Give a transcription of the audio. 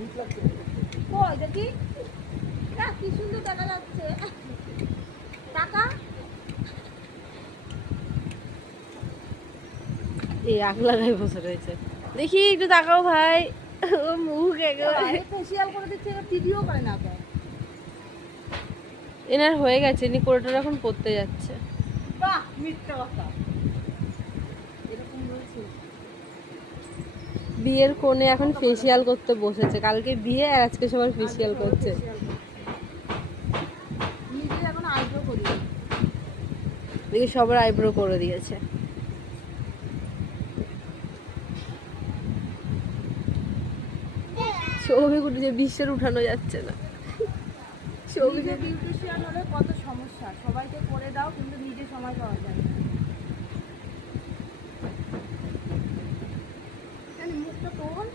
কই দেখি কি সুন্দর দেখা যাচ্ছে টাকা এই আগ লাগাই বসে রয়েছে। দেখি একটু তাকাও ভাই, ও মুখ একেবারে ফেসিয়াল করে দিচ্ছে, ভিডিও করে না তো। এনার হয়ে গেছে, ইনি কোটাটা এখন পড়তে যাচ্ছে। বাহ, মিথ্যা কথা। এরকম রয়েছে। বিয়ের কোণে এখন ফেসিয়াল করতে বসেছে, কালকে বিয়ে আর আজকে সবার ফেসিয়াল করছে। নিজে এখন আইব্রো করি। দেখি সবার আইব্রো করে দিয়েছে। সৌভিক উঠেছে, বিশ্বের উঠানো যাচ্ছে না। নিজে বিউটিশিয়ান হলে কত সমস্যা, সবাইকে করে দাও কিন্তু নিজে সময় পাওয়া যায় না। মুখটা তোল।